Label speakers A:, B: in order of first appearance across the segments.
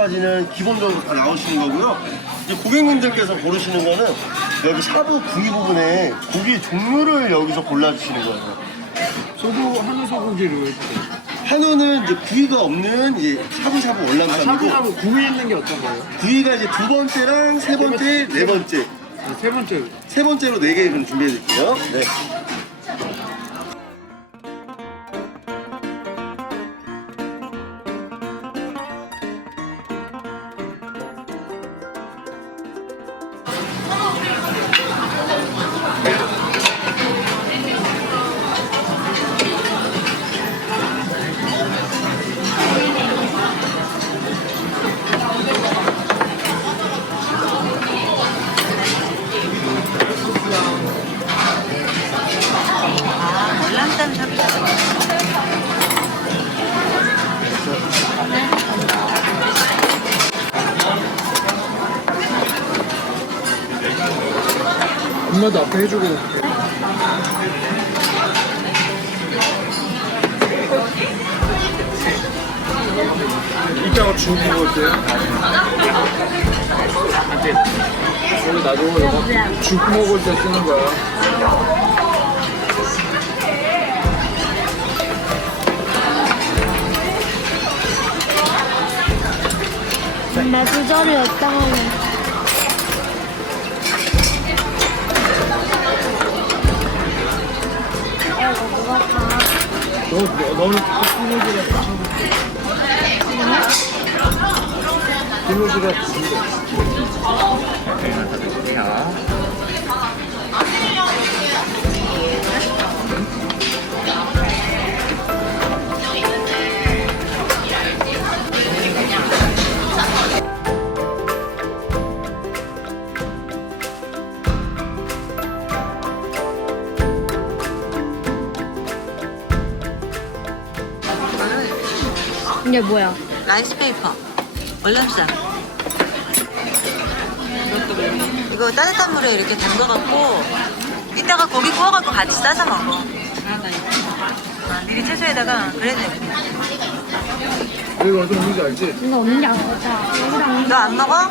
A: 위에 있는 다섯 가지는 기본적으로 다 나오시는 거고요. 이제 고객님들께서 고르시는 거는 여기 샤브 부위 부분에 고기 종류를 여기서 골라주시는 거예요.
B: 소고 한우 해주세요.
A: 한우는 이제 부위가 없는 이제 샤브샤브 월남쌈이고
B: 샤브샤브 구이 있는 게 어떤 거예요?
A: 부위가 이제 두 번째랑 세 번째, 네 번째
B: 네, 세 번째
A: 세 번째로 네 개 준비해 드릴게요. 네.
B: 앞에 해주고. 이따가 죽 먹을 때. 안돼 여기 이거 죽 먹을 때 쓰는 거야.
C: 엄마 부자리 였다가 아
B: 너, 너, 너는 스무디가 스무디가 진짜
C: 이게 뭐야?
D: 라이스 페이퍼. 월남쌈. 이거 따뜻한 물에 이렇게 담가갖고 이따가 고기 구워갖고 같이 싸서 먹어. 아, 미리 채소에다가 그래야 돼.
B: 여기 어디 있는지 알지?
C: 이거 없는지 안 여기랑
D: 너안 먹어?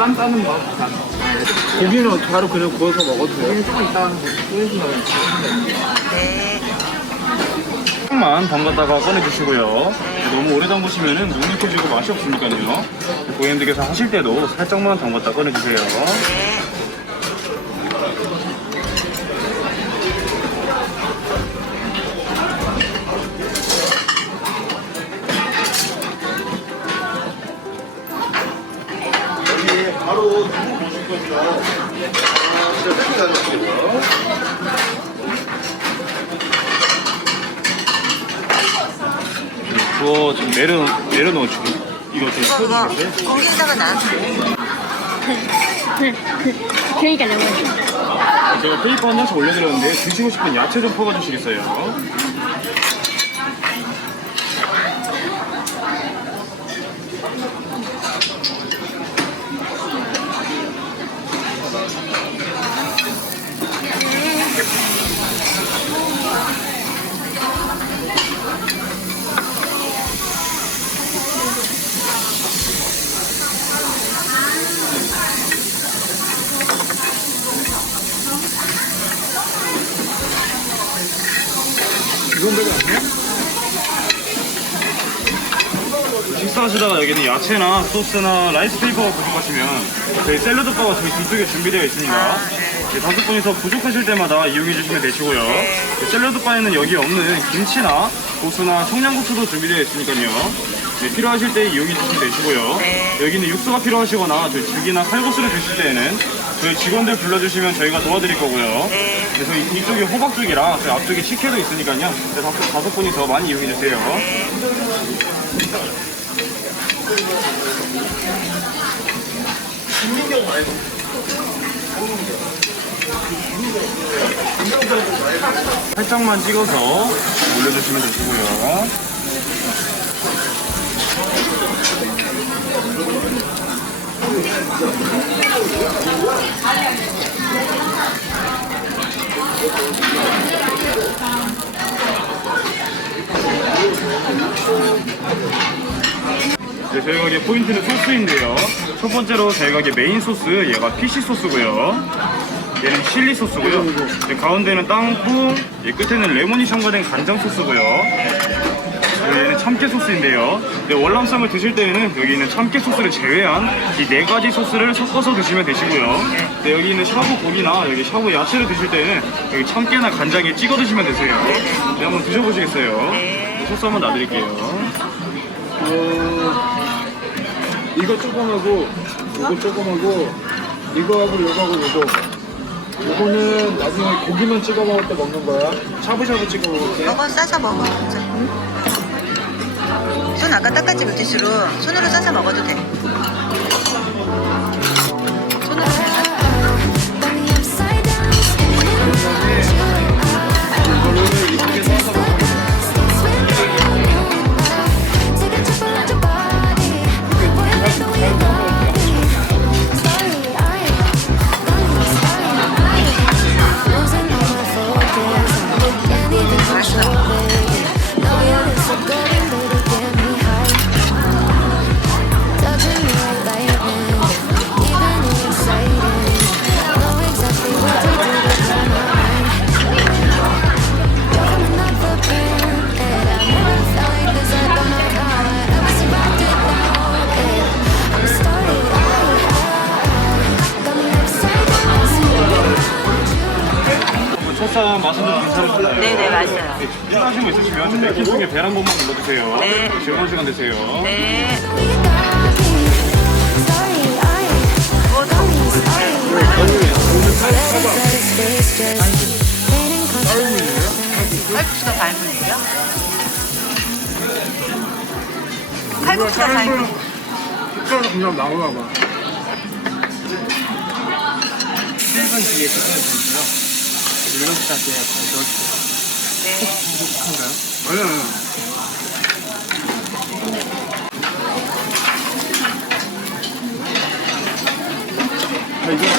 B: 쌈 싸는 거 쌈. 고기는 바로 그냥 구워서 먹어도 돼요 고기는 조금 이따 구워주면
D: 네.
E: 조금만 담갔다가 꺼내주시고요. 너무 오래 담그시면 눅눅해지고 맛이 없으니까요. 고객님들께서 하실 때도 살짝만 담갔다 꺼내주세요. 내려, 내려놓으시고. 이거
D: 뭐
E: 쳐주시겠어요?
D: 공기다가 나.
C: 그러니까 내가
E: 제가 페이퍼 한 장씩 올려드렸는데 드시고 싶은 야채 좀 퍼가주시겠어요?
B: 이건데가 아니야?
E: 식사하시다가 여기는 야채나 소스나 라이스 페이퍼가 부족하시면 저희 샐러드 바가 저희 뒤쪽에 준비되어 있습니다. 네, 다섯 분이서 부족하실 때마다 이용해 주시면 되시고요. 네, 샐러드 바에는 여기 없는 김치나 고수나 청양고추도 준비되어 있으니까요. 네, 필요하실 때 이용해 주시면 되시고요.
D: 네.
E: 여기는 육수가 필요하시거나 저희 죽이나 칼국수를 드실 때에는 저희 직원들 불러주시면 저희가 도와드릴 거고요.
D: 네.
E: 그래서 이쪽이 호박죽이랑 저 앞쪽에 식혜도 있으니까요. 네, 다섯, 다섯 분이 더 많이 이용해 주세요. 살짝만 찍어서 올려주시면 되시고요. 네, 저희가 이제 포인트는 소스인데요. 첫 번째로 저희가 이제 메인 소스, 얘가 피시 소스고요. 얘는 실리 소스고요. 가운데는 땅콩, 끝에는 레몬이 첨가된 간장 소스고요. 네, 얘는 참깨 소스인데요. 네, 월남쌈을 드실 때에는 여기 있는 참깨 소스를 제외한 이 네 가지 소스를 섞어서 드시면 되시고요. 네, 여기 있는 샤브 고기나 여기 샤브 야채를 드실 때는 여기 참깨나 간장에 찍어 드시면 되세요. 네, 한번 드셔보시겠어요? 네, 소스 한번 놔드릴게요.
B: 어, 이거 조금하고 이거 조금하고 이거하고 이거하고 이거 이거는 나중에 고기만 찍어 먹을 때 먹는 거야 샤브샤브 찍어 먹을 때
D: 먹어 싸서 먹어. 손 아까 닦았지 물티슈로 손으로 싸서 먹어도 돼. 손으로 싸서.
E: 있으시면 저 네킨 중에 벨한 번만 눌러주세요.
D: 네.
E: 즐거운 시간 되세요.
D: 네. 칼국수가 닮은이에요? 칼국수가 닮은
B: 색깔 그냥 나오나 봐
A: 1분 뒤에 끝내면 되고요. 일곱 시간 째
D: 네.
B: 아니야 아니야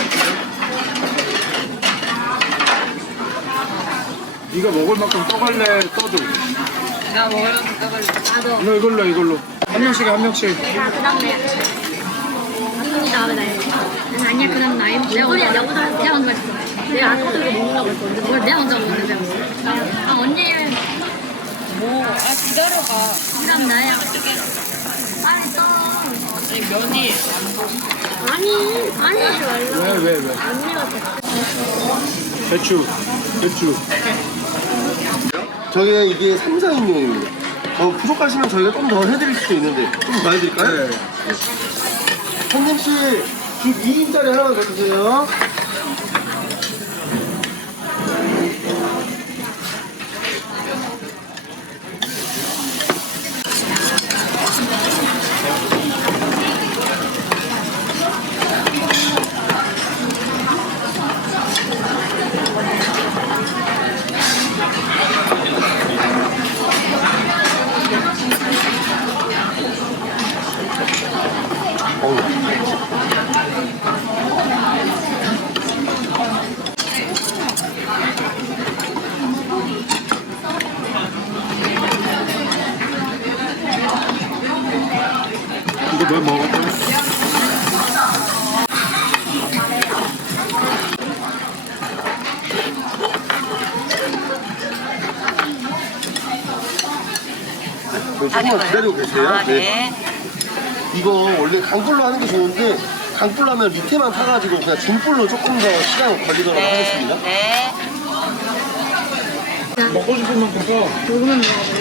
B: 네가 먹을 만큼 떠갈래 떠줘
D: 나 먹으려면 떠갈래.
C: 나도.
B: 이거 이걸로 해, 이걸로 한 명씩 한 명씩
C: 야, 그 다음 다음에. 난 아니야, 그 다음 나야. 내가 먼저, 내가 먼저, 내가 했어. 아까도 이거 먹으려고 했었는데, 뭘 내가 먼저 먹었는데. 아, 언니. 뭐, 아, 기다려봐. 그 다음 나야. 빨리 떠. 아니, 면이 아니, 아니 하지 말라고.
B: 왜 왜 왜?
C: 언니가.
B: 배추 배추
A: 저게 이게 3, 4인용입니다. 어, 부족하시면 저희가 좀 더 해드릴 수도 있는데 좀 더 해드릴까요?
B: 네.
A: 현님 씨, 그 2인짜리 하나만 더 주세요.
B: 이거 뭐 먹었대?
A: 네, 조금만 기다리고 계세요.
D: 아, 네.
A: 이거 원래 강불로 하는 게 좋은데 강불로 하면 밑에만 타가지고 그냥 중불로 조금 더 시간 걸리도록
D: 네.
A: 하겠습니다.
D: 네.
B: 먹고 싶은 만큼
C: 먹으면 먹어.